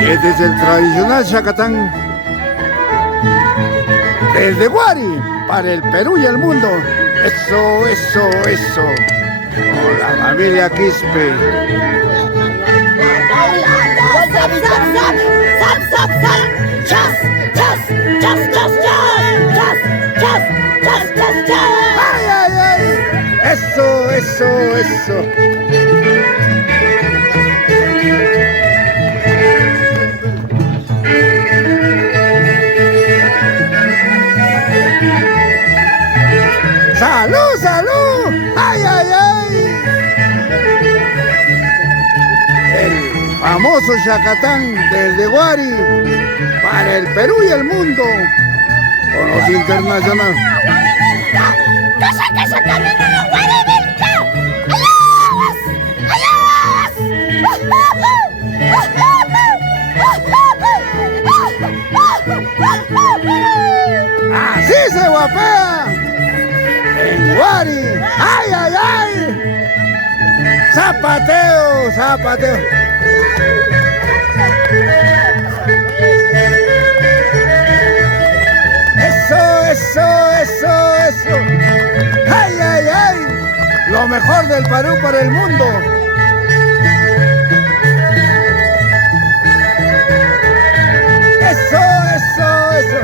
Este es el tradicional Xacatán desde Guari para el Perú y el mundo. Eso, eso, eso. Con la familia Quispe. ¡Ay, ay, ay! Eso, eso, eso. ¡Salud, salud! ¡Ay, ay, ay! El famoso Xacatán desde Guari para el Perú y el mundo con los internacionales. ¡Casa, casa, camino a Guarivilca! ¡Allá vas! ¡Así se guapea! ¡En Guari! ¡Ay, ay, ay! ¡Zapateo, zapateo! ¡Eso, eso, eso, eso! ¡Ay, ay, ay! Lo mejor del Perú para el mundo. ¡Eso, eso, eso!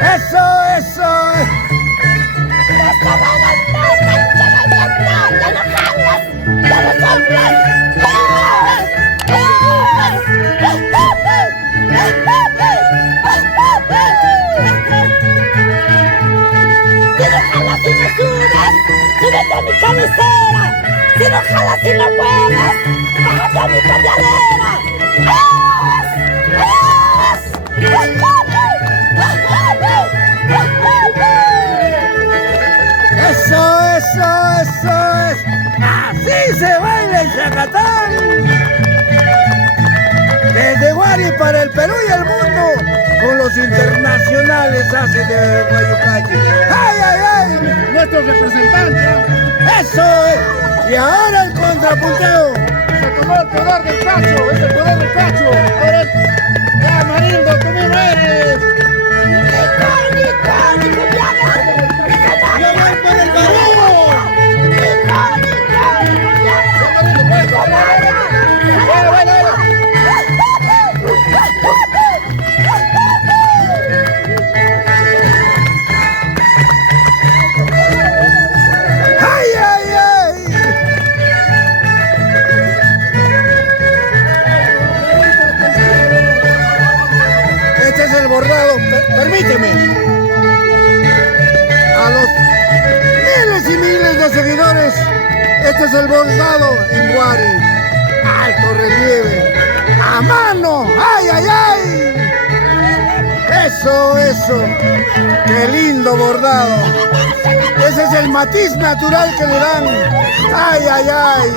¡Eso, eso! ¡Ya no jalas! ¡Ya no soplas! Si no jalas y no subes, súbete a mi cabecera. Si no jalas y no puedes, bájate a mi pateadera. ¡Eso, eso, eso es! ¡Así se baila el Xacatán! Desde Guari para el Perú y el mundo, con los internacionales hace de Guayucachi. ¡Ay, ay, ay! Nuestro representante. ¡Eso es! Y ahora el contrapunteo. Se tomó el poder del cacho, es el poder del cacho. Ahora, ya, Marindo, tú mismo eres. ¡Ay, ay, ay! Este es el bordado, permíteme. A los miles y miles de seguidores, este es el bordado en Guari. Alto relieve, a mano, ¡ay, ay, ay! Eso, eso, qué lindo bordado. Ese es el matiz natural que le dan. ¡Ay, ay, ay!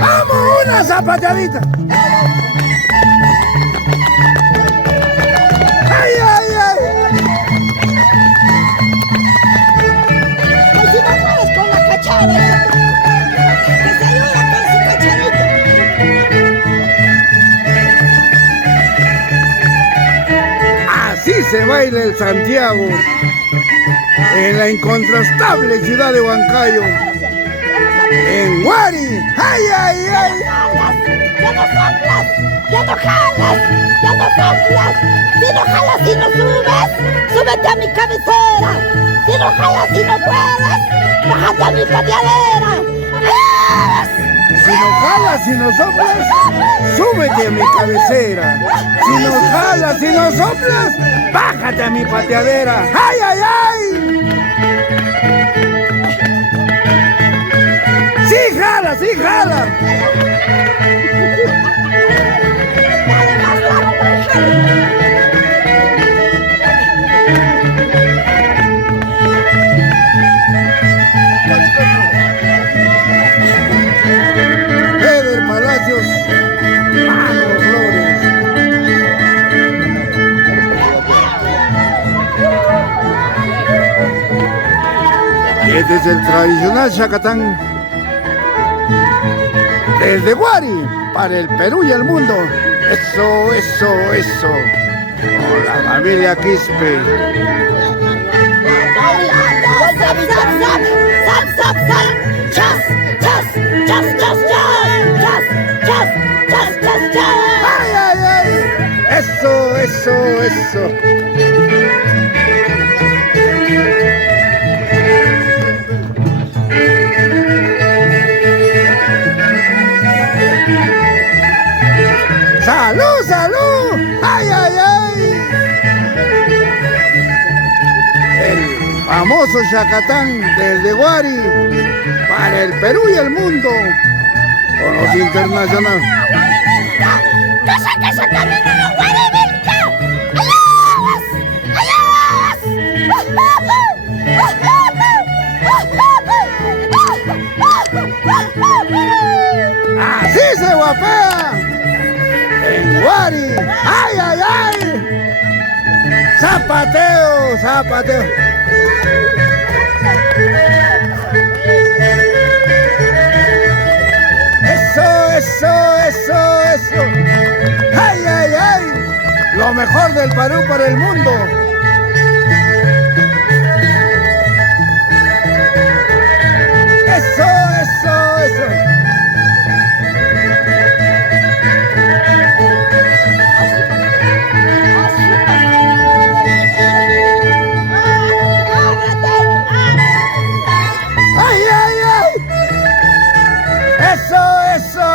¡Vamos, una zapateadita! ¡Ay, ay, ay! Ay, si no puedes con la cachada, que se ayuda con su cachadita. Así se baila el Santiago, en la incontrastable ciudad de Huancayo, en Guari. ¡Ay, ay, ay! Ya no soplas, ya no jalas, ya no soplas. Si no jalas y no subes, súbete a mi cabecera. Si no jalas y no puedes, bájate a mi pateadera. Si no jalas y no soplas, súbete a mi cabecera. Si no jalas y no soplas, bájate a mi pateadera. ¡Ay, ay, ay! ¡Sí jala, sí jala! Este es el tradicional Xacatán. Desde Guari, para el Perú y el mundo. Eso, eso, eso. Con la familia Quispe. ¡Ay, ay, ay! Eso, eso, eso. ¡Salud, salud! ¡Ay, ay, ay! El famoso Xacatán desde Guari para el Perú y el mundo con los internacionales. ¡Que se camina la Guarivilca! ¡Así se guapea! ¡En Guari! ¡Ay, ay, ay! ¡Zapateo, zapateo! ¡Eso, eso, eso, eso! ¡Ay, ay, ay! Lo mejor del Perú para el mundo. ¡Eso, eso, eso! ¡Ay, ay, ay! ¡Eso, eso!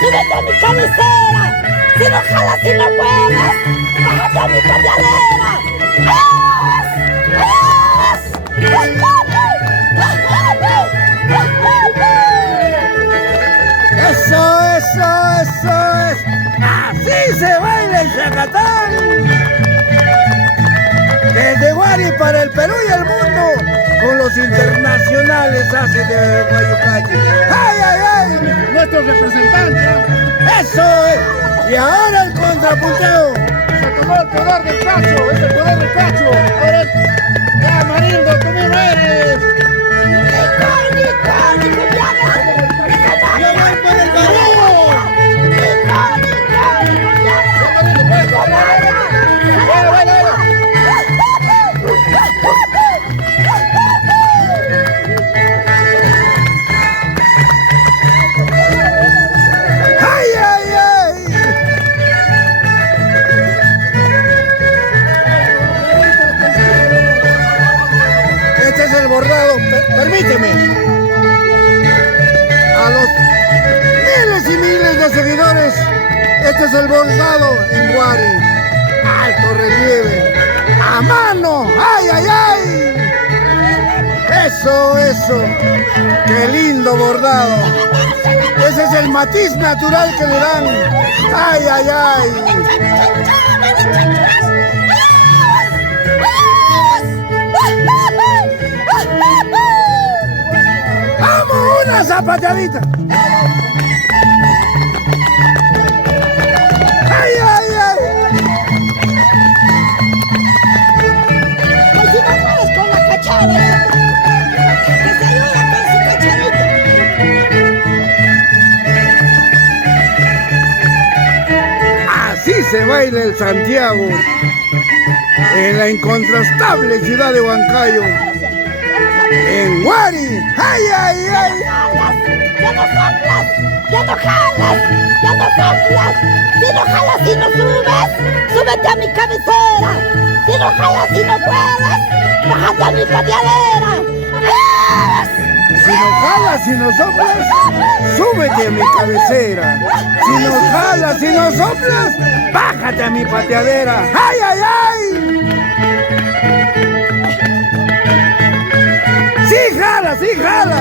¡Súbete a mi cabecera! ¡Si no jalas, si no puedes! ¡Bájate a mi pateadera! ¡Eso, eso, eso es! ¡Así se baila el Xacatán! Desde Guari para el Perú y el mundo, con los internacionales hace de Guayucachi. ¡Ay, ay, ay! Nuestro representante ¡Eso es! Y ahora el contrapunteo. se tomó el poder del cacho, es el poder del cacho. Ahora, ya Marindo, tú mismo eres. ¡Ay, ay, ay! Este es el bordado, permíteme. A los miles y miles de seguidores, este es el bordado en Guari. Alto relieve, a mano, ¡ay, ay, ay! Eso, eso, qué lindo bordado. Ese es el matiz natural que le dan. ¡Ay, ay, ay! ¡Vamos, una zapateadita! ¡Ay, ay, ay! Pues si no puedes con la cachara, que se ayuda con su cacharita. Así se baila el Santiago, en la incontrastable ciudad de Huancayo, en Guari. ¡Ay, ay, ay! ¡Ya no soplas! ¡Ya no jalas! ¡Ya no soplas! Si no jalas y no subes, súbete a mi cabecera. Si no jalas y no puedes, bájate a mi pateadera. Si no jalas y no soplas, súbete a mi cabecera. Si no jalas y no soplas, bájate a mi pateadera. ¡Ay, ay, ay! ¡Sí jala, sí jala!